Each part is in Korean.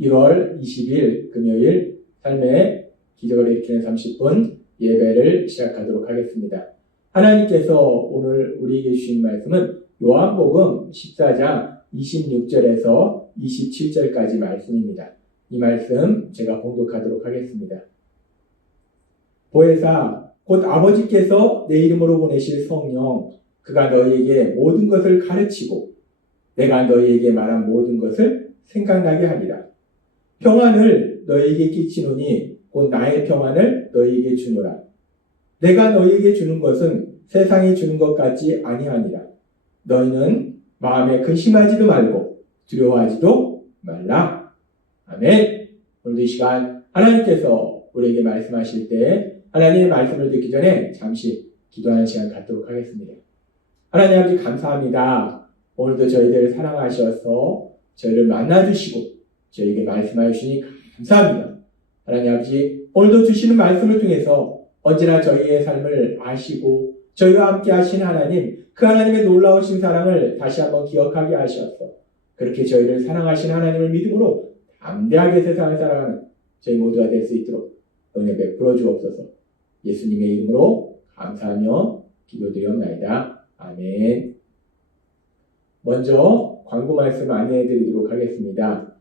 1월 20일 금요일 삶의 기적을 일으키는 30분 예배를 시작하도록 하겠습니다. 하나님께서 오늘 우리에게 주신 말씀은 요한복음 14장 26절에서 27절까지 말씀입니다. 이 말씀 제가 봉독하도록 하겠습니다. 보혜사 곧 아버지께서 내 이름으로 보내실 성령 그가 너희에게 모든 것을 가르치고 내가 너희에게 말한 모든 것을 생각나게 하리라. 평안을 너희에게 끼치노니 곧 나의 평안을 너희에게 주노라. 내가 너희에게 주는 것은 세상이 주는 것 같지 아니하니라. 너희는 마음에 근심하지도 말고 두려워하지도 말라. 아멘. 오늘도 이 시간 하나님께서 우리에게 말씀하실 때 하나님의 말씀을 듣기 전에 잠시 기도하는 시간 갖도록 하겠습니다. 하나님 아버지 감사합니다. 오늘도 저희들을 사랑하셔서 저희를 만나주시고 저희에게 말씀하여 주시니 감사합니다. 하나님 아버지 오늘도 주시는 말씀을 통해서 언제나 저희의 삶을 아시고 저희와 함께 하신 하나님 그 하나님의 놀라우신 사랑을 다시 한번 기억하게 하셔서 그렇게 저희를 사랑하신 하나님을 믿음으로 담대하게 세상을 살아가는 저희 모두가 될 수 있도록 은혜 베풀어 주옵소서. 예수님의 이름으로 감사하며 기도드리옵나이다. 아멘. 먼저 광고 말씀 안내해 드리도록 하겠습니다.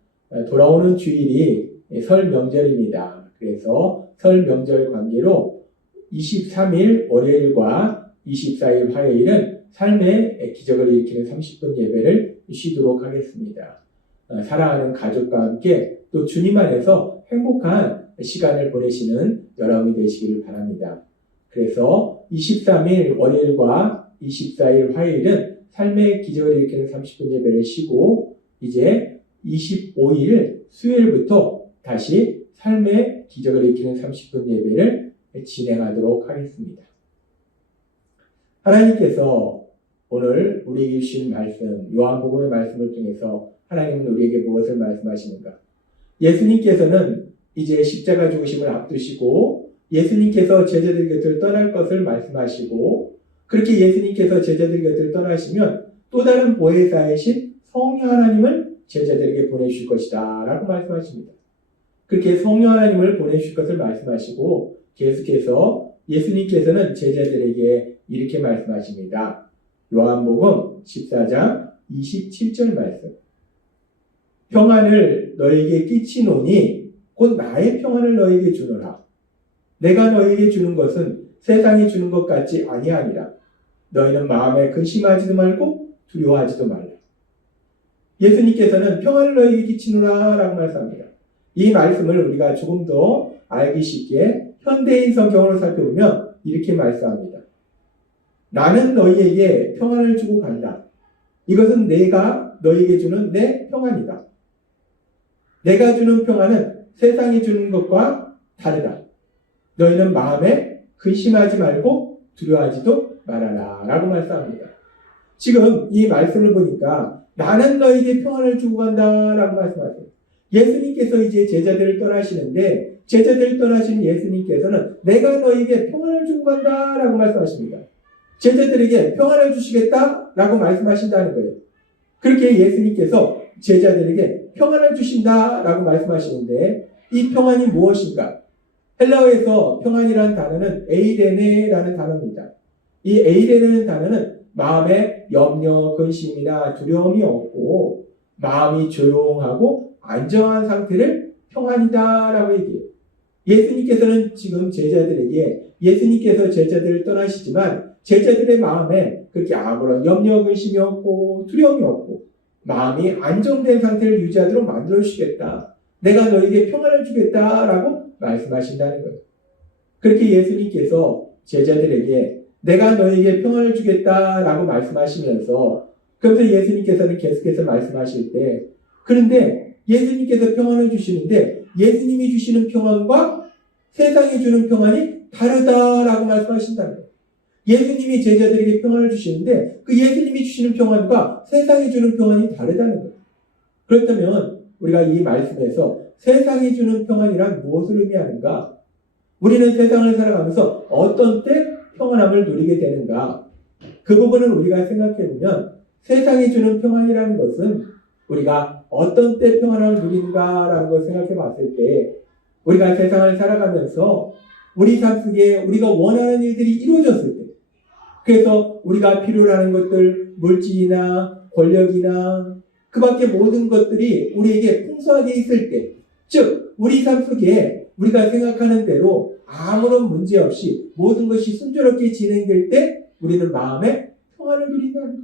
돌아오는 주일이 설 명절입니다. 그래서 설 명절 관계로 23일 월요일과 24일 화요일은 삶의 기적을 일으키는 30분 예배를 쉬도록 하겠습니다. 사랑하는 가족과 함께 또 주님 안에서 행복한 시간을 보내시는 여러분이 되시기를 바랍니다. 그래서 23일 월요일과 24일 화요일은 삶의 기적을 일으키는 30분 예배를 쉬고 이제 25일 수요일부터 다시 삶의 기적을 일으키는 30분 예배를 진행하도록 하겠습니다. 하나님께서 오늘 우리에게 주신 말씀, 요한복음의 말씀을 통해서 하나님은 우리에게 무엇을 말씀하시는가? 예수님께서는 이제 십자가 죽으심을 앞두시고 예수님께서 제자들 곁을 떠날 것을 말씀하시고 그렇게 예수님께서 제자들 곁을 떠나시면 또 다른 보혜사이신 성령 하나님을 제자들에게 보내주실 것이다 라고 말씀하십니다. 그렇게 성령 하나님을 보내주실 것을 말씀하시고 계속해서 예수님께서는 제자들에게 이렇게 말씀하십니다. 요한복음 14장 27절 말씀. 평안을 너에게 끼치노니 곧 나의 평안을 너에게 주노라. 내가 너에게 주는 것은 세상이 주는 것 같지 아니하니라. 너희는 마음에 근심하지도 말고 두려워하지도 말라. 예수님께서는 평안을 너에게 끼치노라 라고 말씀합니다. 이 말씀을 우리가 조금 더 알기 쉽게 현대인 성경으로 살펴보면 이렇게 말씀합니다. 나는 너희에게 평안을 주고 간다. 이것은 내가 너희에게 주는 내 평안이다. 내가 주는 평안은 세상이 주는 것과 다르다. 너희는 마음에 근심하지 말고 두려워하지도 말아라 라고 말씀합니다. 지금 이 말씀을 보니까 나는 너희에게 평안을 주고 간다 라고 말씀하세요. 예수님께서 이제 제자들을 떠나시는데 제자들을 떠나신 예수님께서는 내가 너희에게 평안을 주고 간다 라고 말씀하십니다. 제자들에게 평안을 주시겠다 라고 말씀하신다는 거예요. 그렇게 예수님께서 제자들에게 평안을 주신다 라고 말씀하시는데 이 평안이 무엇인가? 헬라어에서 평안이라는 단어는 에이레네라는 단어입니다. 이 에이레네라는 단어는 마음에 염려, 근심이나 두려움이 없고 마음이 조용하고 안정한 상태를 평안이다라고 얘기해요. 예수님께서는 지금 제자들에게 예수님께서 제자들을 떠나시지만 제자들의 마음에 그렇게 아무런 염려, 근심이 없고 두려움이 없고 마음이 안정된 상태를 유지하도록 만들어주시겠다. 내가 너에게 평안을 주겠다라고 말씀하신다는 거예요. 그렇게 예수님께서 제자들에게 내가 너에게 평안을 주겠다라고 말씀하시면서 그러면서 예수님께서는 계속해서 말씀하실 때 그런데 예수님께서 평안을 주시는데 예수님이 주시는 평안과 세상이 주는 평안이 다르다라고 말씀하신다는 거예요. 예수님이 제자들에게 평안을 주시는데 그 예수님이 주시는 평안과 세상이 주는 평안이 다르다는 거예요. 그렇다면 우리가 이 말씀에서 세상이 주는 평안이란 무엇을 의미하는가? 우리는 세상을 살아가면서 어떤 때 평안함을 누리게 되는가? 그 부분을 우리가 생각해보면 세상이 주는 평안이라는 것은 우리가 어떤 때 평안을 누리는가라는 걸 생각해 봤을 때 우리가 세상을 살아가면서 우리 삶 속에 우리가 원하는 일들이 이루어졌을 때 그래서 우리가 필요로 하는 것들 물질이나 권력이나 그 밖에 모든 것들이 우리에게 풍성하게 있을 때 즉 우리 삶 속에 우리가 생각하는 대로 아무런 문제 없이 모든 것이 순조롭게 진행될 때 우리는 마음에 평안을 누린다는 것.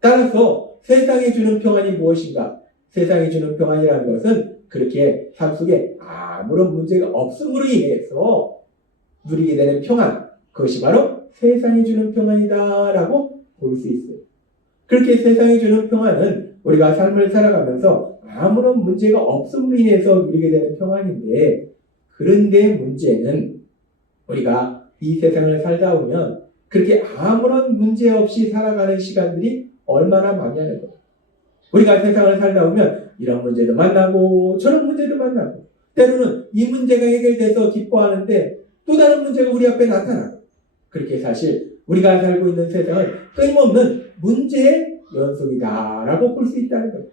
따라서 세상이 주는 평안이 무엇인가? 세상이 주는 평안이라는 것은 그렇게 삶 속에 아무런 문제가 없음으로 인해서 누리게 되는 평안, 그것이 바로 세상이 주는 평안이다라고 볼 수 있어요. 그렇게 세상이 주는 평안은 우리가 삶을 살아가면서 아무런 문제가 없음으로 인해서 누리게 되는 평안인데 그런데 문제는 우리가 이 세상을 살다 보면 그렇게 아무런 문제 없이 살아가는 시간들이 얼마나 많냐는 거예요. 우리가 세상을 살다 보면 이런 문제도 만나고 저런 문제도 만나고 때로는 이 문제가 해결돼서 기뻐하는데 또 다른 문제가 우리 앞에 나타나고 그렇게 사실 우리가 살고 있는 세상은 끊임없는 문제의 연속이다라고 볼 수 있다는 거예요.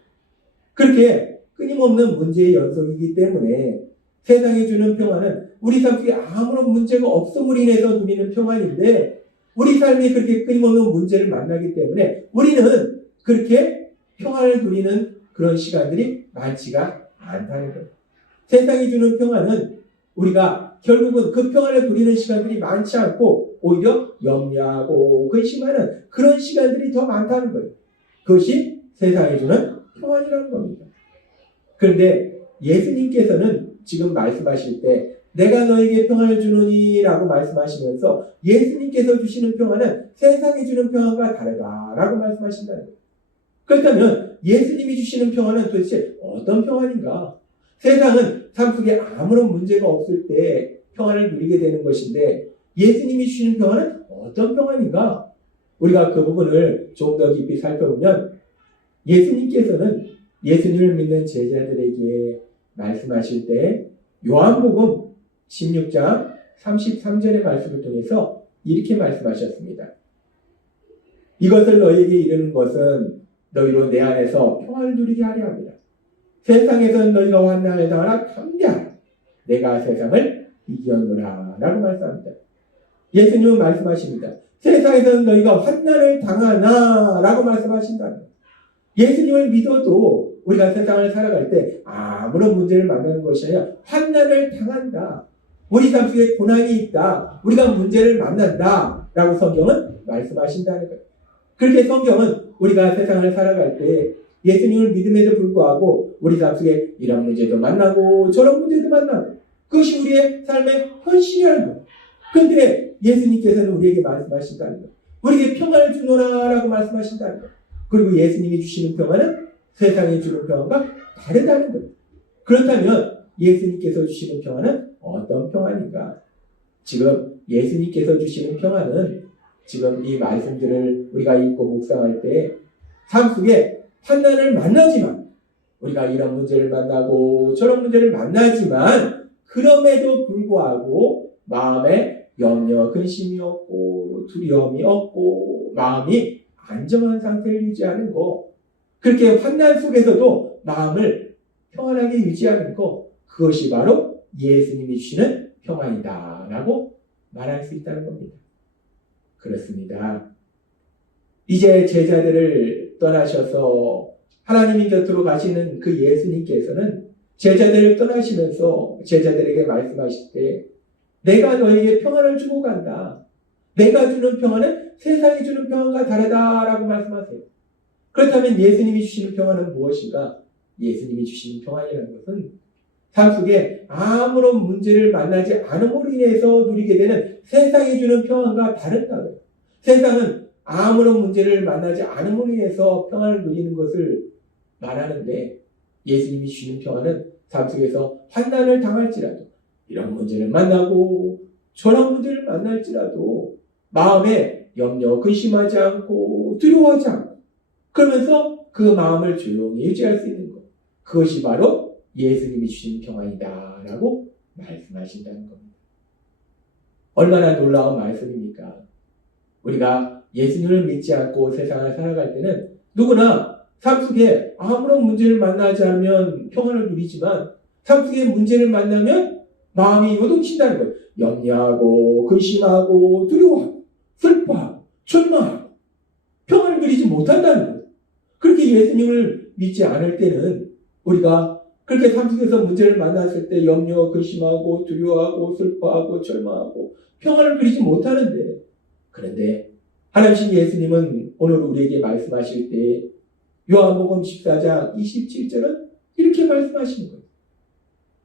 그렇게 끊임없는 문제의 연속이기 때문에 세상이 주는 평안은 우리 삶 속에 아무런 문제가 없음으로 인해서 누리는 평안인데 우리 삶이 그렇게 끊임없는 문제를 만나기 때문에 우리는 그렇게 평안을 누리는 그런 시간들이 많지가 않다는 거예요. 세상이 주는 평안은 우리가 결국은 그 평안을 누리는 시간들이 많지 않고 오히려 염려하고 근심하는 그런 시간들이 더 많다는 거예요. 그것이 세상이 주는 평안이라는 겁니다. 그런데 예수님께서는 지금 말씀하실 때 내가 너에게 평안을 주노니 라고 말씀하시면서 예수님께서 주시는 평안은 세상이 주는 평안과 다르다라고 말씀하신다는 거예요. 그렇다면 예수님이 주시는 평안은 도대체 어떤 평안인가? 세상은 삶 속에 아무런 문제가 없을 때 평안을 누리게 되는 것인데 예수님이 주시는 평안은 어떤 평안인가? 우리가 그 부분을 좀 더 깊이 살펴보면 예수님께서는 예수님을 믿는 제자들에게 말씀하실 때 요한복음 16장 33절의 말씀을 통해서 이렇게 말씀하셨습니다. 이것을 너희에게 이르는 것은 너희로 내 안에서 평안을 누리게 하려 합니다. 세상에서는 너희가 환난을 당하나 담대하라. 내가 세상을 이겼노라 라고 말씀합니다. 예수님은 말씀하십니다. 세상에서는 너희가 환난을 당하나 라고 말씀하신다는 거예요. 예수님을 믿어도 우리가 세상을 살아갈 때 아무런 문제를 만나는 것이 아니라 환난을 당한다. 우리 삶 속에 고난이 있다. 우리가 문제를 만난다. 라고 성경은 말씀하신다는 거예요. 그렇게 성경은 우리가 세상을 살아갈 때 예수님을 믿음에도 불구하고 우리 삶 속에 이런 문제도 만나고 저런 문제도 만나고 그것이 우리의 삶의 현실이라는 거예요. 그런데 예수님께서는 우리에게 말씀하신다는 거예요. 우리에게 평안을 주노라라고 말씀하신다는 거예요. 그리고 예수님이 주시는 평안은 세상이 주는 평안과 다르다는 거예요. 그렇다면 예수님께서 주시는 평안은 어떤 평안인가? 지금 예수님께서 주시는 평안은 지금 이 말씀들을 우리가 읽고 묵상할 때 삶 속에 환난을 만나지만 우리가 이런 문제를 만나고 저런 문제를 만나지만 그럼에도 불구하고 마음에 염려, 근심이 없고 두려움이 없고 마음이 안정한 상태를 유지하는 거 그렇게 환난 속에서도 마음을 평안하게 유지하는 거 그것이 바로 예수님이 주시는 평안이다 라고 말할 수 있다는 겁니다. 그렇습니다. 이제 제자들을 떠나셔서 하나님의 곁으로 가시는 그 예수님께서는 제자들을 떠나시면서 제자들에게 말씀하실 때 내가 너에게 평안을 주고 간다. 내가 주는 평안은 세상이 주는 평안과 다르다라고 말씀하세요. 그렇다면 예수님이 주시는 평안은 무엇인가? 예수님이 주시는 평안이라는 것은 삶 속에 아무런 문제를 만나지 않음으로 인해서 누리게 되는 세상이 주는 평안과 다르다고요. 세상은 아무런 문제를 만나지 않음으로 인해서 평안을 누리는 것을 말하는데 예수님이 주시는 평안은 삶 속에서 환난을 당할지라도 이런 문제를 만나고 저런 문제를 만날지라도 마음에 염려, 근심하지 않고 두려워하지 않고 그러면서 그 마음을 조용히 유지할 수 있는 것 그것이 바로 예수님이 주신 평안이다 라고 말씀하신다는 겁니다. 얼마나 놀라운 말씀입니까? 우리가 예수님을 믿지 않고 세상을 살아갈 때는 누구나 삶 속에 아무런 문제를 만나지 않으면 평안을 누리지만 삶 속에 문제를 만나면 마음이 요동친다는 거예요. 염려하고 근심하고 두려워하고 슬퍼하고 절망하고 평안을 누리지 못한다는 거예요. 그렇게 예수님을 믿지 않을 때는 우리가 그렇게 삶 속에서 문제를 만났을 때 염려, 근심하고 두려워하고 슬퍼하고 절망하고 평안을 누리지 못하는데, 그런데 하나님 예수님은 오늘 우리에게 말씀하실 때 요한복음 14장 27절은 이렇게 말씀하시는 거예요.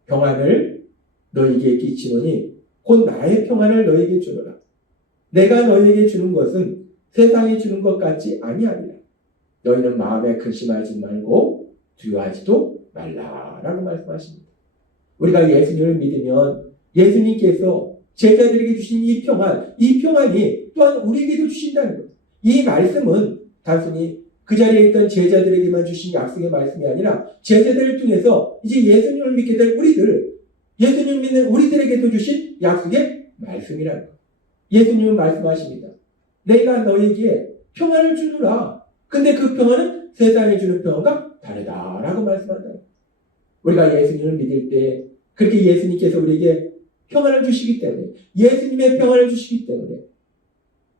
평안을 너희에게 끼치노니 곧 나의 평안을 너희에게 주노라. 내가 너희에게 주는 것은 세상이 주는 것 같지 아니하리라. 너희는 마음에 근심하지 말고 두려워하지도 말라라고 말씀하십니다. 우리가 예수님을 믿으면 예수님께서 제자들에게 주신 이 평안이 또한 우리에게도 주신다는 거예요. 이 말씀은 단순히 그 자리에 있던 제자들에게만 주신 약속의 말씀이 아니라 제자들을 통해서 이제 예수님을 믿게 될 예수님을 믿는 우리들에게도 주신 약속의 말씀이라는 거예요. 예수님은 말씀하십니다. 내가 너에게 평안을 주노라. 근데 그 평안은 세상에 주는 평안과 다르다라고 말씀한다. 우리가 예수님을 믿을 때 그렇게 예수님께서 우리에게 평안을 주시기 때문에, 예수님의 평안을 주시기 때문에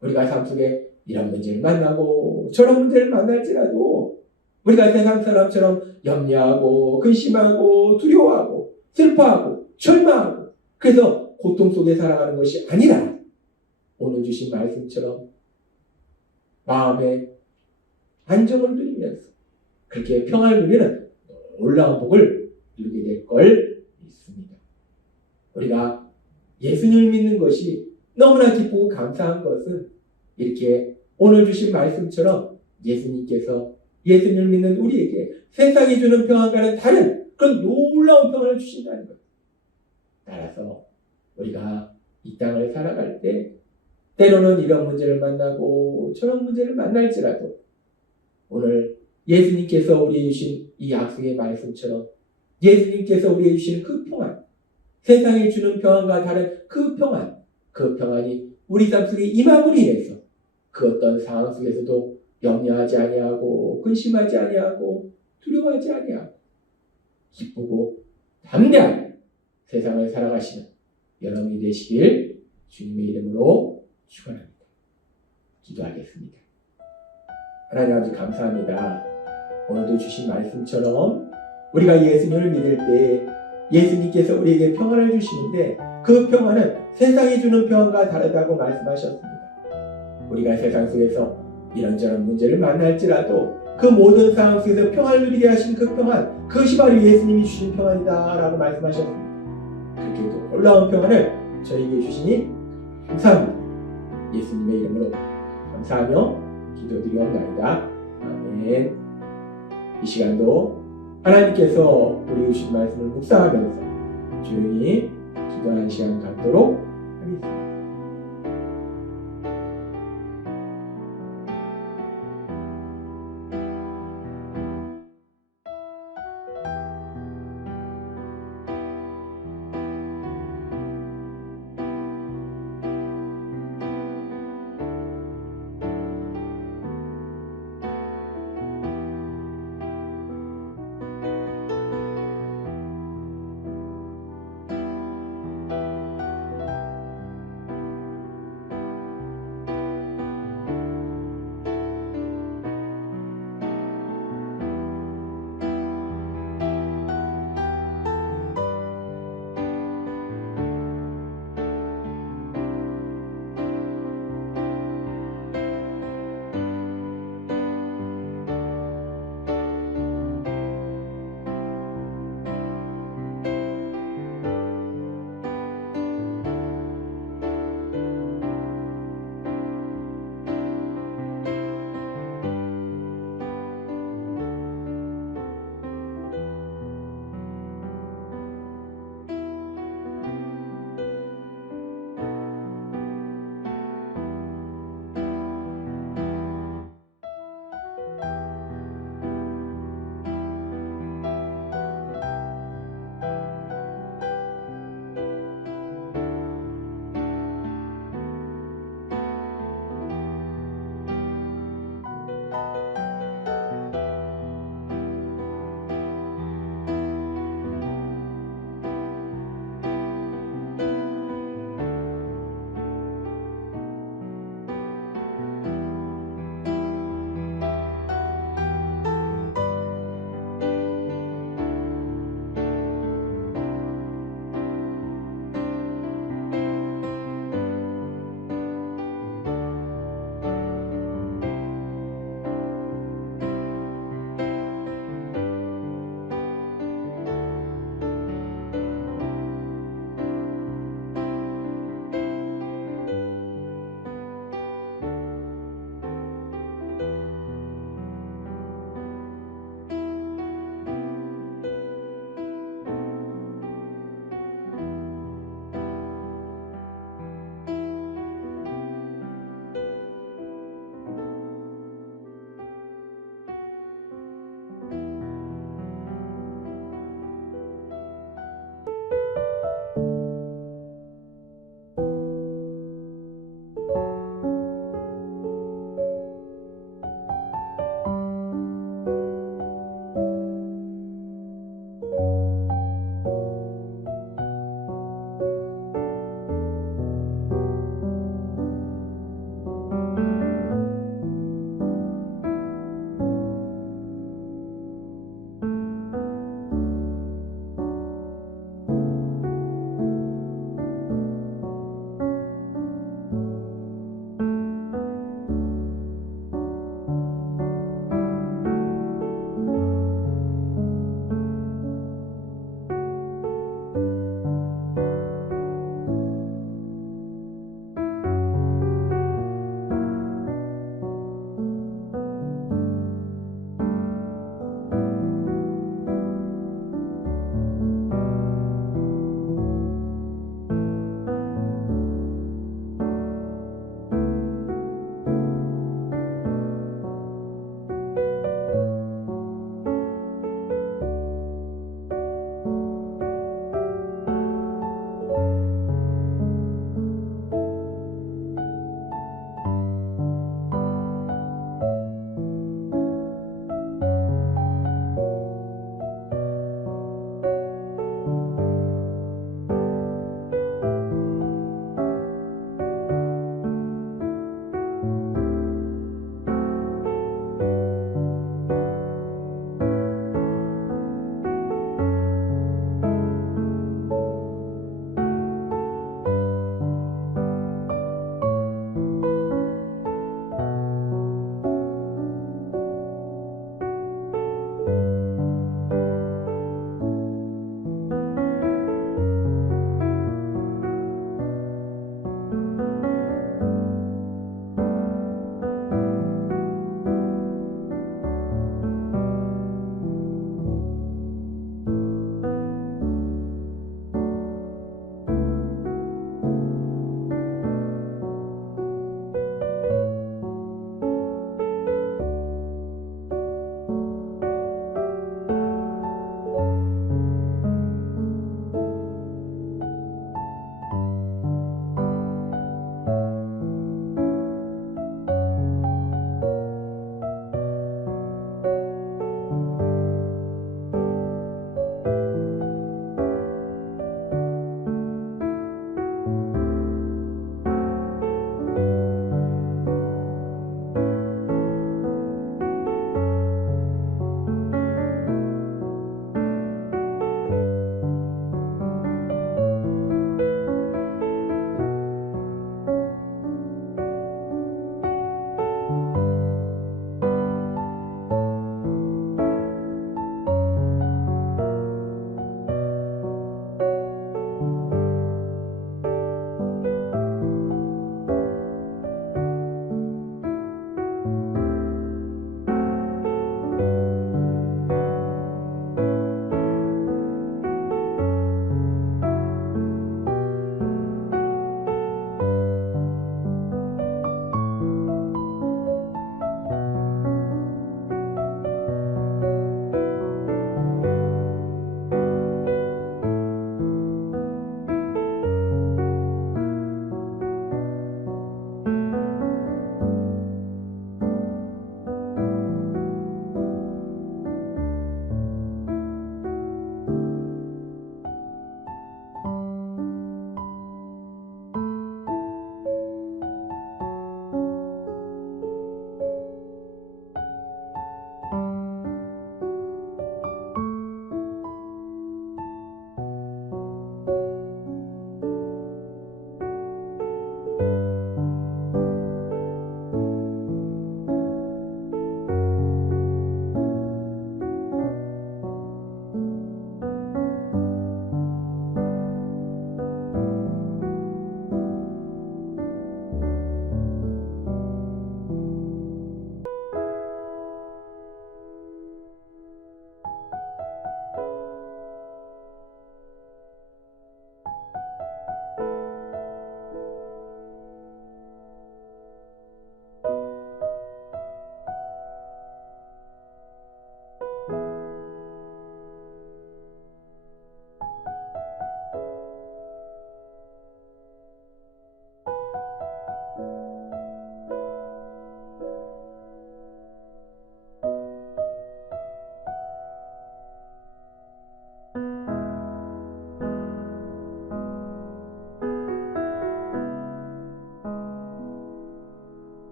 우리가 삶 속에 이런 문제를 만나고 저런 문제를 만날지라도 우리가 세상 사람처럼 염려하고 근심하고 두려워하고 슬퍼하고 절망하고 그래서 고통 속에 살아가는 것이 아니라 오늘 주신 말씀처럼 마음에 안정을 누리면서 그렇게 평안을 누리는 놀라운 복을 누리게 될 걸 믿습니다. 우리가 예수님을 믿는 것이 너무나 기쁘고 감사한 것은 이렇게 오늘 주신 말씀처럼 예수님께서 예수님을 믿는 우리에게 세상이 주는 평안과는 다른 그런 놀라운 평안을 주신다는 것. 따라서 우리가 이 땅을 살아갈 때 때로는 이런 문제를 만나고 저런 문제를 만날지라도 오늘 예수님께서 우리에게 주신 이 약속의 말씀처럼 예수님께서 우리에게 주신 그 평안, 세상이 주는 평안과 다른 그 평안이 우리 삶 속에 임함으로 인해서 그 어떤 상황 속에서도 염려하지 아니하고 근심하지 아니하고 두려워하지 아니하고 기쁘고 담대하게 세상을 살아가시는 여러분이 되시길 주님의 이름으로 축원합니다. 기도하겠습니다. 하나님 아버지 감사합니다. 오늘도 주신 말씀처럼 우리가 예수님을 믿을 때 예수님께서 우리에게 평안을 주시는데 그 평안은 세상이 주는 평안과 다르다고 말씀하셨습니다. 우리가 세상 속에서 이런저런 문제를 만날지라도 그 모든 상황 속에서 평안을 누리게 하신 그 평안, 그것이 바로 예수님이 주신 평안이다라고 말씀하셨습니다. 그렇게 또 놀라운 평안을 저에게 주시니 감사합니다. 예수님의 이름으로 감사하며 기도드리옵나이다. 아멘. 이 시간도 하나님께서 우리 주신 말씀을 묵상하면서 조용히 기도하는 시간 갖도록 하겠습니다.